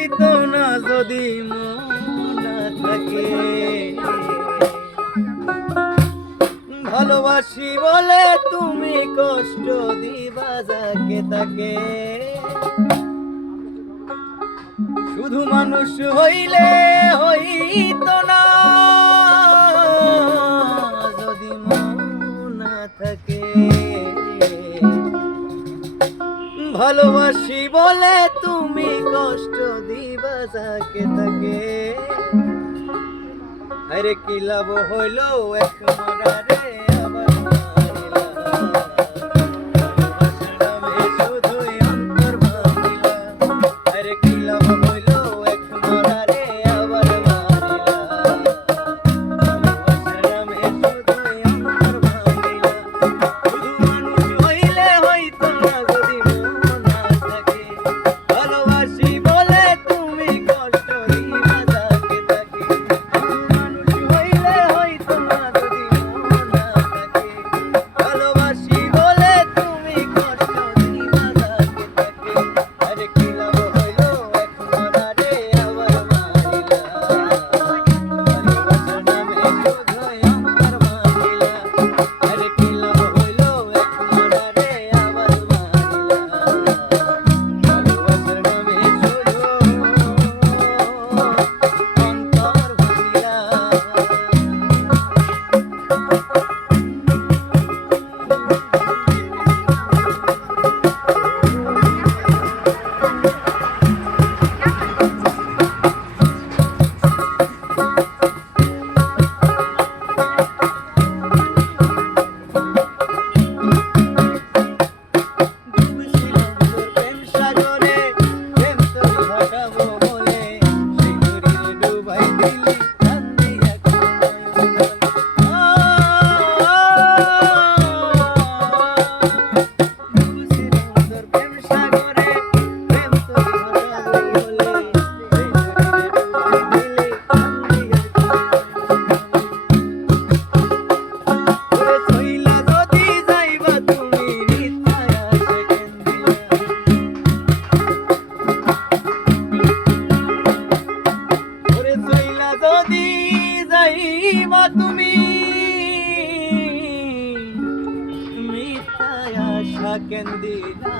হইতো না যদি মন না থাকে। ভালোবাসি বলে তুমি কষ্ট দিবা যাকে তাকে। শুধু মানুষ হইলে হইতো না যদি মন না থাকে। ভালোবাসি বলে তুমি কষ্ট দিবা যাকে তাকে। আরে কি লাভ হইল এক মরারে আবার মারিলা। ভালোবাসার নামে শুধুই অন্তর ভাঙিলা। আরে কি লাভ হইল এক মরারে আবার মারিলা। ভালোবাসার নামে শুধুই অন্তর ভাঙিলা। শুধু মানুষ হইলে হইতো না যদি মন না থাকে। ভালোবাসি বলে তুমি কষ্ট দিবা যাকে তাকে। তুমি মিথ্যায় আশা কেন দিলা।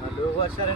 ভালোবাসার